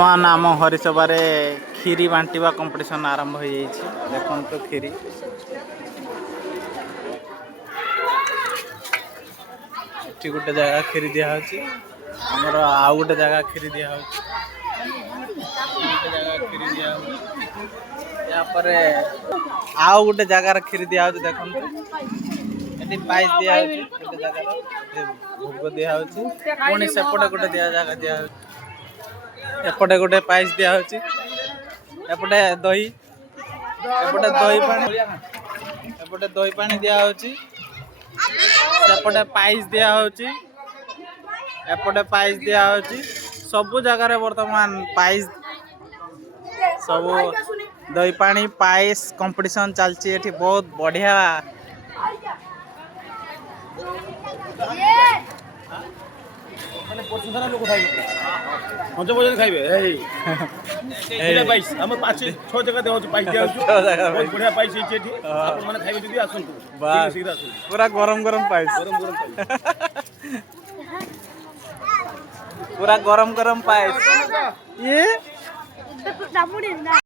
नाम हरिसभार खीरी बांटा कंपटीशन आरंभ हो देखो तो खीरी गोटे जगह खीरी दिखाई आमर आउ गोटे जगह खीरी दिखाई आउ गोटे जगार खीरी दिया देखो पाइस दिया गोटे जगह भोग दिया पुणी सेपटे गोटे जगह दिया एपटे गोटे पाइस दिया एपटे दही एपटे दही पानी दिया सेपटे पाइस दिया एपटे पाइस दिया सबु जगार वर्तमान पाइस सब दही पानी पाइस कंपटीशन चलती एठी बहुत बढ़िया खाइबे पाइस हम 5-6 जगह देउ पाइस दिया बढ़िया पाइस एठी आपण माने खाइबे जदी आसंतु पूरा गरम गरम पाइस पूरा गरम गरम पाइस ये